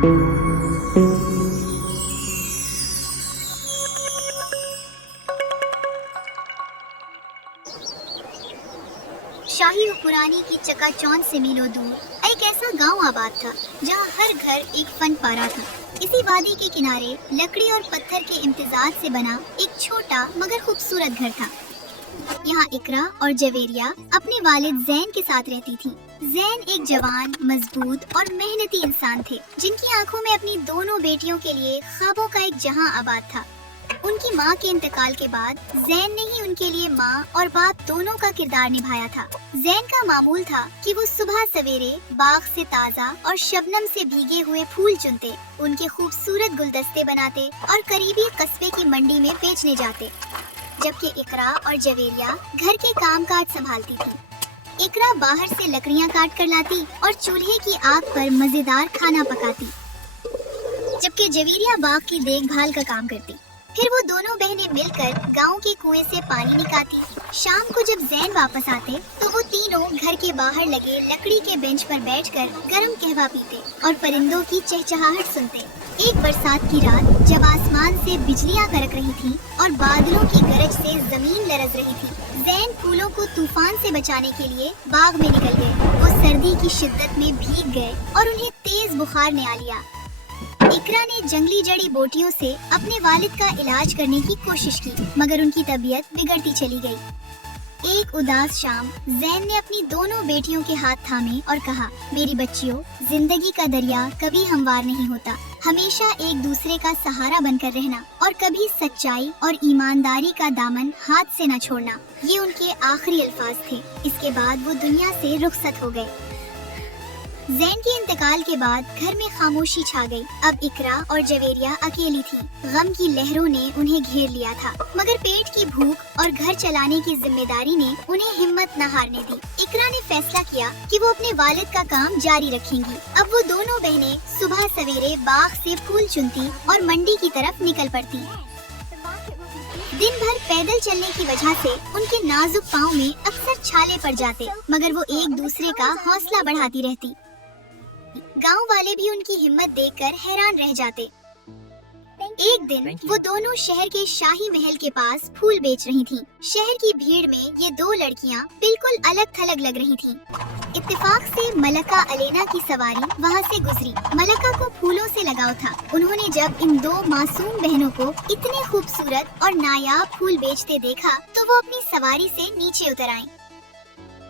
शाही हुक्मरानी की चकाचौंध से मीलों दूर एक ऐसा गांव आबाद था जहां हर घर एक फन पारा था। इसी वादी के किनारे लकड़ी और पत्थर के इम्तिजाज से बना एक छोटा मगर खूबसूरत घर था। यहाँ इकरा और जवेरिया अपने वालिद जैन के साथ रहती थी। जैन एक जवान, मजबूत और मेहनती इंसान थे, जिनकी आंखों में अपनी दोनों बेटियों के लिए ख्वाबों का एक जहां आबाद था। उनकी माँ के इंतकाल के बाद जैन ने ही उनके लिए माँ और बाप दोनों का किरदार निभाया था। जैन का मामूल था कि वो सुबह सवेरे बाग से ताज़ा और शबनम से भीगे हुए फूल चुनते, उनके खूबसूरत गुलदस्ते बनाते और करीबी कस्बे की मंडी में बेचने जाते, जबकि इकरा और जवेरिया घर के कामकाज संभालती थी। इकरा बाहर से लकड़ियाँ काट कर लाती और चूल्हे की आग पर मजेदार खाना पकाती, जबकि जवेरिया बाग की देखभाल का काम करती। फिर वो दोनों बहनें मिलकर गांव के कुएं से पानी निकालती। शाम को जब जैन वापस आते तो वो तीनों घर के बाहर लगे लकड़ी के बेंच पर बैठकर गरम कहवा पीते और परिंदों की चहचहाहट सुनते। एक बरसात की रात जब आसमान से बिजलियां कड़क रही थी और बादलों की गरज से जमीन लरज रही थी, जैन फूलों को तूफान से बचाने के लिए बाग में निकल गए। वो सर्दी की शिद्दत में भीग गए और उन्हें तेज बुखार ने आ लिया। इकरा ने जंगली जड़ी बूटियों से अपने वालिद का इलाज करने की कोशिश की, मगर उनकी तबीयत बिगड़ती चली गई। एक उदास शाम जैन ने अपनी दोनों बेटियों के हाथ थामे और कहा, मेरी बच्चियों, जिंदगी का दरिया कभी हमवार नहीं होता। हमेशा एक दूसरे का सहारा बनकर रहना और कभी सच्चाई और ईमानदारी का दामन हाथ से न छोड़ना। ये उनके आखिरी अल्फाज थे। इसके बाद वो दुनिया से रुखसत हो गए। जैन के इंतकाल के बाद घर में खामोशी छा गई। अब इकरा और जवेरिया अकेली थी। गम की लहरों ने उन्हें घेर लिया था, मगर पेट की भूख और घर चलाने की जिम्मेदारी ने उन्हें हिम्मत न हारने दी। इकरा ने फैसला किया कि वो अपने वालिद का काम जारी रखेंगी। अब वो दोनों बहनें सुबह सवेरे बाग से फूल चुनती और मंडी की तरफ निकल पड़ती। दिन भर पैदल चलने की वजह से उनके नाजुक पाँव में अक्सर छाले पड़ जाते, मगर वो एक दूसरे का हौसला बढ़ाती रहती। गांव वाले भी उनकी हिम्मत देखकर हैरान रह जाते। एक दिन वो दोनों शहर के शाही महल के पास फूल बेच रही थीं। शहर की भीड़ में ये दो लड़कियां बिल्कुल अलग थलग लग रही थीं। इत्तेफाक से मलका अलेना की सवारी वहाँ से गुजरी। मलका को फूलों से लगाव था। उन्होंने जब इन दो मासूम बहनों को इतने खूबसूरत और नायाब फूल बेचते देखा तो वो अपनी सवारी से नीचे उतर आईं।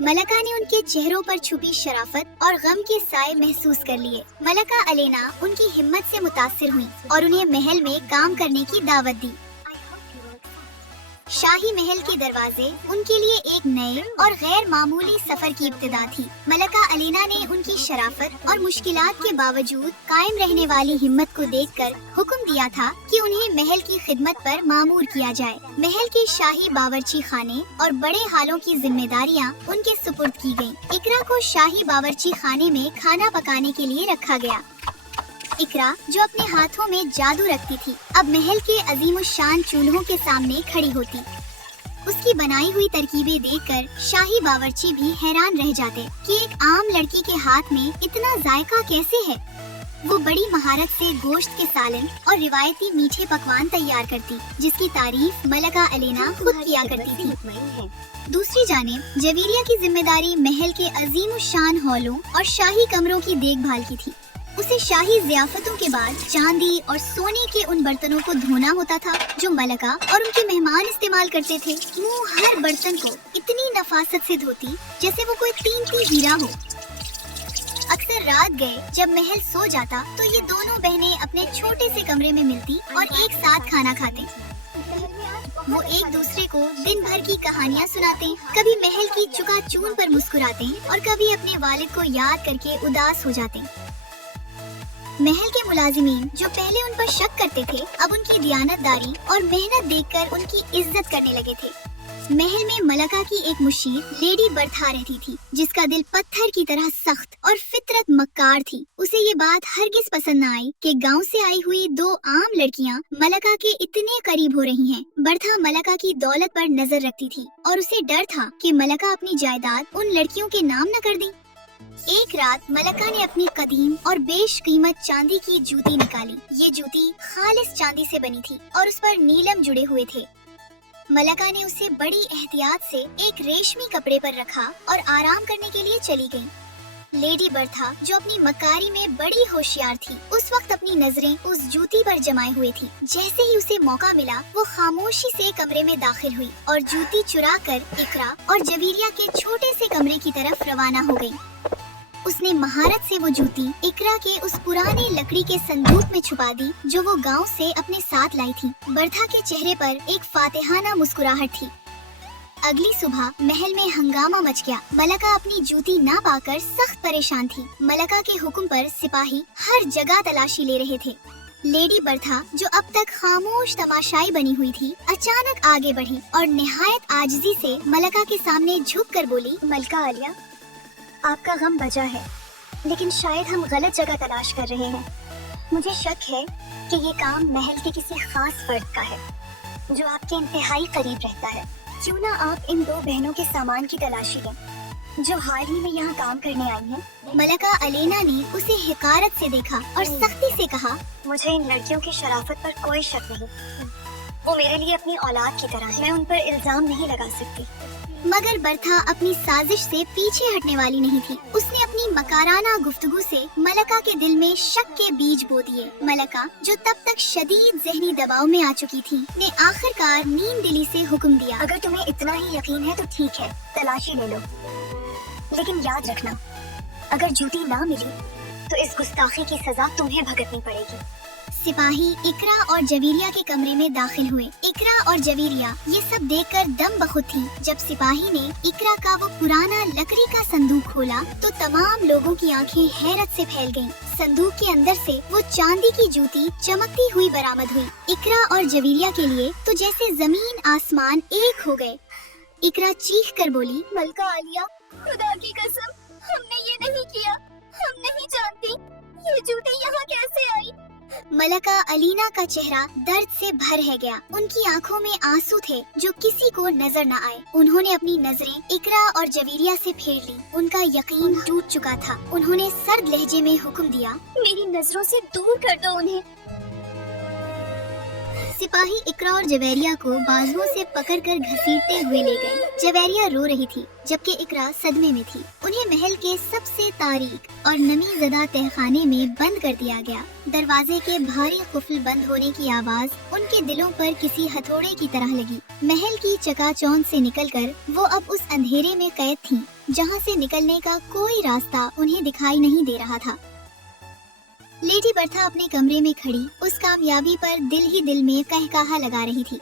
मलका ने उनके चेहरों पर छुपी शराफत और गम के साए महसूस कर लिए। मलका अलेना उनकी हिम्मत से मुतासिर हुई और उन्हें महल में काम करने की दावत दी। शाही महल के दरवाजे उनके लिए एक नए और गैर मामूली सफर की इब्तिदा थी। मलका अलीना ने उनकी शराफत और मुश्किलात के बावजूद कायम रहने वाली हिम्मत को देखकर हुक्म दिया था कि उन्हें महल की खिदमत पर मामूर किया जाए। महल के शाही बावर्ची खाने और बड़े हालों की जिम्मेदारियां उनके सुपुर्द की गयी। इकरा को शाही बावर्ची खाने में खाना पकाने के लिए रखा गया। इकरा, जो अपने हाथों में जादू रखती थी, अब महल के अजीमुशान चूल्हों के सामने खड़ी होती। उसकी बनाई हुई तरकीबें देखकर शाही बावर्ची भी हैरान रह जाते कि एक आम लड़की के हाथ में इतना जायका कैसे है। वो बड़ी महारत से गोश्त के सालन और रिवायती मीठे पकवान तैयार करती, जिसकी तारीफ मलका अलेना खुद किया करती थी। दूसरी जानिब जवेरिया की जिम्मेदारी महल के अजीमुशान हॉलों और शाही कमरों की देखभाल की थी। उसे शाही ज़ियाफ़तों के बाद चांदी और सोने के उन बर्तनों को धोना होता था जो मलका और उनके मेहमान इस्तेमाल करते थे। वो हर बर्तन को इतनी नफासत से धोती जैसे वो कोई कीमती हीरा हो। अक्सर रात गए जब महल सो जाता तो ये दोनों बहनें अपने छोटे से कमरे में मिलती और एक साथ खाना खाते। वो एक दूसरे को दिन भर की कहानियाँ सुनाते, कभी महल की चुकाचून पर मुस्कुराते और कभी अपने वालिद को याद करके उदास हो जाते। महल के मुलाजिमीन जो पहले उन पर शक करते थे, अब उनकी दियानतदारी और मेहनत देखकर उनकी इज्जत करने लगे थे। महल में मलका की एक मुशीर लेडी बर्था रहती थी, जिसका दिल पत्थर की तरह सख्त और फितरत मक्कार थी। उसे ये बात हरगिज पसंद न आई कि गांव से आई हुई दो आम लड़कियां मलका के इतने करीब हो रही हैं। बर्था मलका की दौलत पर नजर रखती थी और उसे डर था कि मलका अपनी जायदाद उन लड़कियों के नाम न कर दी। एक रात मलका ने अपनी कदीम और बेशकीमत चांदी की जूती निकाली। ये जूती खालिस चांदी से बनी थी और उस पर नीलम जुड़े हुए थे। मलका ने उसे बड़ी एहतियात से एक रेशमी कपड़े पर रखा और आराम करने के लिए चली गई। लेडी बर्था, जो अपनी मकारी में बड़ी होशियार थी, उस वक्त अपनी नजरें उस जूती पर जमाए हुए थी। जैसे ही उसे मौका मिला, वो खामोशी से कमरे में दाखिल हुई और जूती चुरा कर इकरा और जवेरिया के छोटे से कमरे की तरफ रवाना हो गई। उसने महारत से वो जूती इकरा के उस पुराने लकड़ी के संदूक में छुपा दी जो वो गांव से अपने साथ लाई थी। बर्था के चेहरे पर एक फातिहाना मुस्कुराहट थी। अगली सुबह महल में हंगामा मच गया। मलका अपनी जूती ना पाकर सख्त परेशान थी। मलका के हुक्म पर सिपाही हर जगह तलाशी ले रहे थे। लेडी बर्था, जो अब तक खामोश तमाशाई बनी हुई थी, अचानक आगे बढ़ी और निहायत आजिज़ी से मलका के सामने झुक कर बोली, मलका आलिया, आपका गम बजा है, लेकिन शायद हम गलत जगह तलाश कर रहे हैं। मुझे शक है कि ये काम महल के किसी खास फर्द का है जो आपके इंतहाई करीब रहता है। क्यों ना आप इन दो बहनों के सामान की तलाशी लें जो हाल ही में यहाँ काम करने आई हैं। मलका अलेना ने उसे हिकारत से देखा और सख्ती से कहा, मुझे इन लड़कियों की शराफत पर कोई शक नहीं। वो मेरे लिए अपनी औलाद की तरह है। मैं उन पर इल्जाम नहीं लगा सकती। मगर बर्था अपनी साजिश से पीछे हटने वाली नहीं थी। उसने अपनी मकाराना गुफ्तगू से मलका के दिल में शक के बीज बो दिए। मलका, जो तब तक शदीद ज़हनी दबाव में आ चुकी थी, ने आखिरकार नीम दिली से हुक्म दिया, अगर तुम्हें इतना ही यकीन है तो ठीक है, तलाशी ले लो, लेकिन याद रखना, अगर जूती ना मिली तो इस गुस्ताखी की सजा तुम्हें भुगतनी पड़ेगी। सिपाही इकरा और जवेरिया के कमरे में दाखिल हुए। इकरा और जवेरिया ये सब देखकर दम बखुद थी। जब सिपाही ने इकरा का वो पुराना लकड़ी का संदूक खोला तो तमाम लोगों की आंखें हैरत से फैल गईं। संदूक के अंदर से वो चांदी की जूती चमकती हुई बरामद हुई। इकरा और जवेरिया के लिए तो जैसे जमीन आसमान एक हो गए। इकरा चीख कर बोली, मलका आलिया, खुदा की कसम, हमने ये नहीं किया, हम नहीं जानती, ये जूती यहाँ कैसे आई। मलका अलीना का चेहरा दर्द से भर है गया। उनकी आंखों में आंसू थे जो किसी को नजर न आए। उन्होंने अपनी नजरें इकरा और जवेरिया से फेर ली। उनका यकीन टूट चुका था। उन्होंने सर्द लहजे में हुक्म दिया, मेरी नजरों से दूर कर दो उन्हें। सिपाही इकरा और जवेरिया को बाजुओं से पकड़कर घसीटते हुए ले गए। जवेरिया रो रही थी जबकि इकरा सदमे में थी। उन्हें महल के सबसे तारीक और नमी ज़दा तहखाने में बंद कर दिया गया। दरवाजे के भारी कुफल बंद होने की आवाज उनके दिलों पर किसी हथौड़े की तरह लगी। महल की चकाचौंध से निकलकर वो अब उस अंधेरे में कैद थीं, जहां से निकलने का कोई रास्ता उन्हें दिखाई नहीं दे रहा था। लेडी बर्था अपने कमरे में खड़ी उस कामयाबी पर दिल ही दिल में कहकाहा लगा रही थी।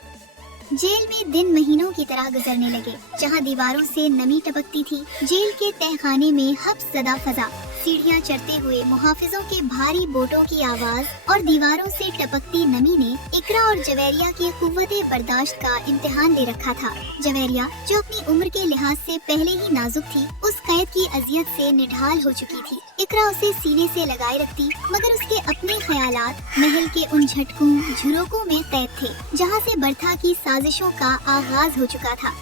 जेल में दिन महीनों की तरह गुजरने लगे। जहां दीवारों से नमी टपकती थी, जेल के तहखाने में हब्स ज़दा फजा। सीढ़ियां चढ़ते हुए मुहाफिजों के भारी बोटों की आवाज और दीवारों से टपकती नमी ने इकरा और जवेरिया की कुव्वते बर्दाश्त का इम्तिहान ले रखा था। जवेरिया, जो अपनी उम्र के लिहाज से पहले ही नाजुक थी, उस कैद की अजियत से निढाल हो चुकी थी। इकरा उसे सीने से लगाए रखती, मगर उसके अपने ख्यालात महल के उन झटकों झुरोकों में कैद थे जहाँ से बर्था की साजिशों का आगाज हो चुका था।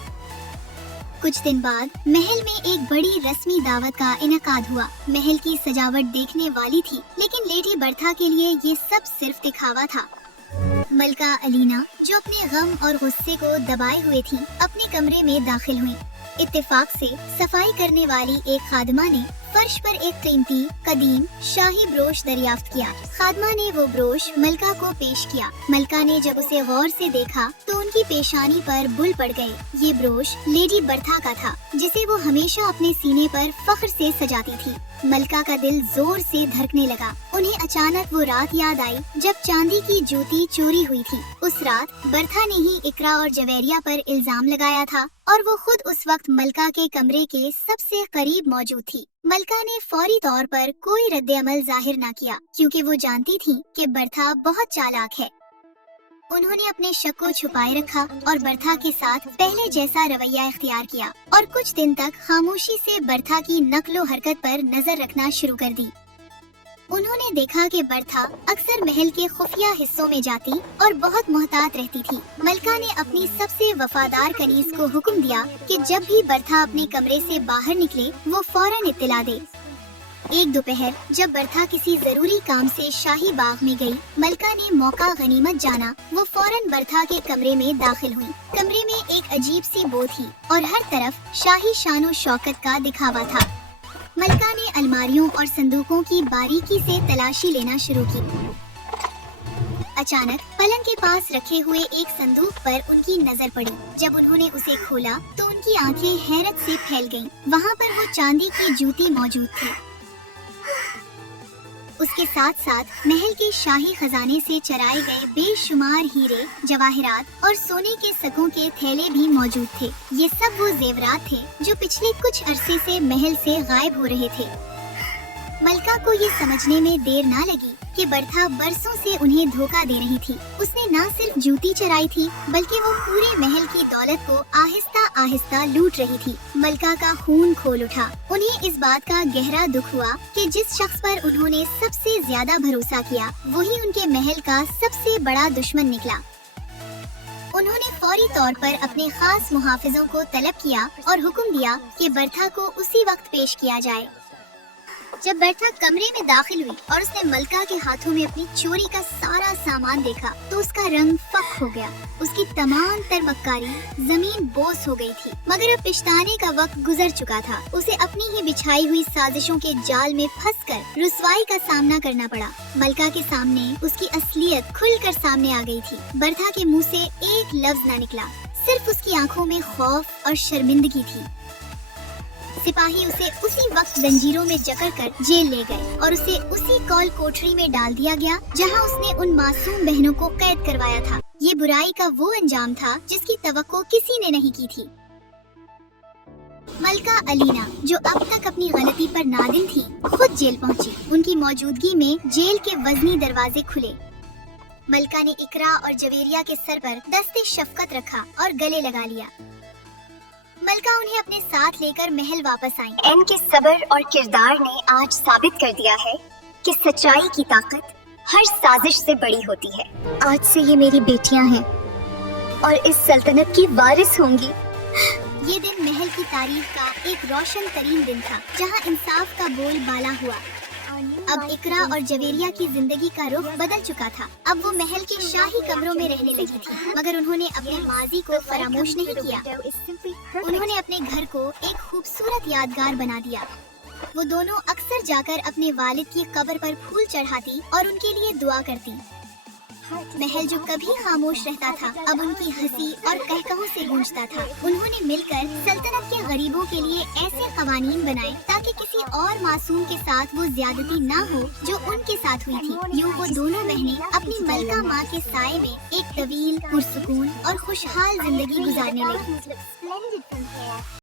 कुछ दिन बाद महल में एक बड़ी रस्मी दावत का इनकाद हुआ। महल की सजावट देखने वाली थी, लेकिन लेडी बर्था के लिए ये सब सिर्फ दिखावा था। मलका अलीना, जो अपने गम और गुस्से को दबाए हुए थी, अपने कमरे में दाखिल हुई। इत्तेफाक से सफाई करने वाली एक खादमा ने फर्श पर एक कीमती कदीम शाही ब्रोश दरियाफ्त किया। खादमा ने वो ब्रोश मलका को पेश किया। मलका ने जब उसे गौर से देखा तो उनकी पेशानी पर बुल पड़ गए। ये ब्रोश लेडी बर्था का था, जिसे वो हमेशा अपने सीने पर फख्र से सजाती थी। मलका का दिल जोर से धड़कने लगा। उन्हें अचानक वो रात याद आई जब चांदी की जूती चोरी हुई थी। उस रात बर्था ने ही इकरा और जवेरिया पर इल्जाम लगाया था और वो खुद उस वक्त मलका के कमरे के सबसे करीब मौजूद थी। मलका ने फौरी तौर पर कोई रद्द-ए-अमल जाहिर न किया, क्योंकि वो जानती थी कि बर्था बहुत चालाक है। उन्होंने अपने शक को छुपाए रखा और बर्था के साथ पहले जैसा रवैया इख्तियार किया और कुछ दिन तक खामोशी से बर्था की नक्लो हरकत पर नजर रखना शुरू कर दी। उन्होंने देखा कि बर्था अक्सर महल के खुफिया हिस्सों में जाती और बहुत मोहतात रहती थी। मलका ने अपनी सबसे वफादार कनीज को हुक्म दिया कि जब भी बर्था अपने कमरे से बाहर निकले वो फौरन इत्तला दे। ایک دوپہر جب برتھا کسی ضروری کام سے شاہی باغ میں گئی، ملکہ نے موقع غنیمت جانا وہ فوراً برتھا کے کمرے میں داخل ہوئی۔ کمرے میں ایک عجیب سی بو تھی اور ہر طرف شاہی شان و شوکت کا دکھاوا تھا۔ ملکہ نے الماریوں اور صندوقوں کی باریکی سے تلاشی لینا شروع کی۔ اچانک پلنگ کے پاس رکھے ہوئے ایک صندوق پر ان کی نظر پڑی۔ جب انہوں نے اسے کھولا تو ان کی آنکھیں حیرت سے پھیل گئیں۔ وہاں پر وہ چاندی کی جوتی موجود تھی۔ اس کے ساتھ ساتھ محل کے شاہی خزانے سے چرائے گئے بے شمار ہیرے، جواہرات اور سونے کے سکوں کے تھیلے بھی موجود تھے۔ یہ سب وہ زیورات تھے جو پچھلے کچھ عرصے سے محل سے غائب ہو رہے تھے۔ ملکہ کو یہ سمجھنے میں دیر نہ لگی کہ برتھا برسوں سے انہیں دھوکہ دے رہی تھی۔ اس نے نہ صرف جوتی چرائی تھی بلکہ وہ پورے محل کی دولت کو آہستہ آہستہ لوٹ رہی تھی۔ ملکہ کا خون کھول اٹھا۔ انہیں اس بات کا گہرا دکھ ہوا کہ جس شخص پر انہوں نے سب سے زیادہ بھروسہ کیا وہی ان کے محل کا سب سے بڑا دشمن نکلا۔ انہوں نے فوری طور پر اپنے خاص محافظوں کو طلب کیا اور حکم دیا کہ برتھا کو اسی وقت پیش کیا جائے۔ جب برتھا کمرے میں داخل ہوئی اور اس نے ملکہ کے ہاتھوں میں اپنی چوری کا سارا سامان دیکھا تو اس کا رنگ فک ہو گیا۔ اس کی تمام تر مکاری زمین بوس ہو گئی تھی، مگر اب پچھتانے کا وقت گزر چکا تھا۔ اسے اپنی ہی بچھائی ہوئی سازشوں کے جال میں پھنس کر رسوائی کا سامنا کرنا پڑا۔ ملکہ کے سامنے اس کی اصلیت کھل کر سامنے آ گئی تھی۔ برتھا کے منہ سے ایک لفظ نہ نکلا، صرف اس کی آنکھوں میں خوف اور شرمندگی تھی۔ سپاہی اسے اسی وقت زنجیروں میں جکڑ کر جیل لے گئے اور اسے اسی کول کوٹری میں ڈال دیا گیا جہاں اس نے ان معصوم بہنوں کو قید کروایا تھا۔ یہ برائی کا وہ انجام تھا جس کی توقع کسی نے نہیں کی تھی۔ ملکہ علینا جو اب تک اپنی غلطی پر نادم تھی خود جیل پہنچی۔ ان کی موجودگی میں جیل کے وزنی دروازے کھلے۔ ملکہ نے اقرا اور جویریہ کے سر پر دست شفقت رکھا اور گلے لگا لیا۔ ملکہ انہیں اپنے ساتھ لے کر محل واپس آئیں۔ ان کے صبر اور کردار نے آج ثابت کر دیا ہے کہ سچائی کی طاقت ہر سازش سے بڑی ہوتی ہے۔ آج سے یہ میری بیٹیاں ہیں اور اس سلطنت کی وارث ہوں گی۔ یہ دن محل کی تاریخ کا ایک روشن ترین دن تھا جہاں انصاف کا بول بالا ہوا۔ اب اقرا اور جویریہ کی زندگی کا رخ بدل چکا تھا۔ اب وہ محل کے شاہی کمروں میں رہنے لگی تھی، مگر انہوں نے اپنے ماضی کو فراموش نہیں کیا۔ انہوں نے اپنے گھر کو ایک خوبصورت یادگار بنا دیا۔ وہ دونوں اکثر جا کر اپنے والد کی قبر پر پھول چڑھاتی اور ان کے لیے دعا کرتی۔ محل جو کبھی خاموش رہتا تھا اب ان کی ہنسی اور قہقہوں سے گونجتا تھا۔ انہوں نے مل کر سلطنت کے غریبوں کے لیے ایسے قوانین بنائے تاکہ کسی اور معصوم کے ساتھ وہ زیادتی نہ ہو جو ان کے ساتھ ہوئی تھی۔ یوں وہ دونوں بہنیں اپنی ملکہ ماں کے سائے میں ایک طویل، پرسکون اور خوشحال زندگی گزارنے لگی۔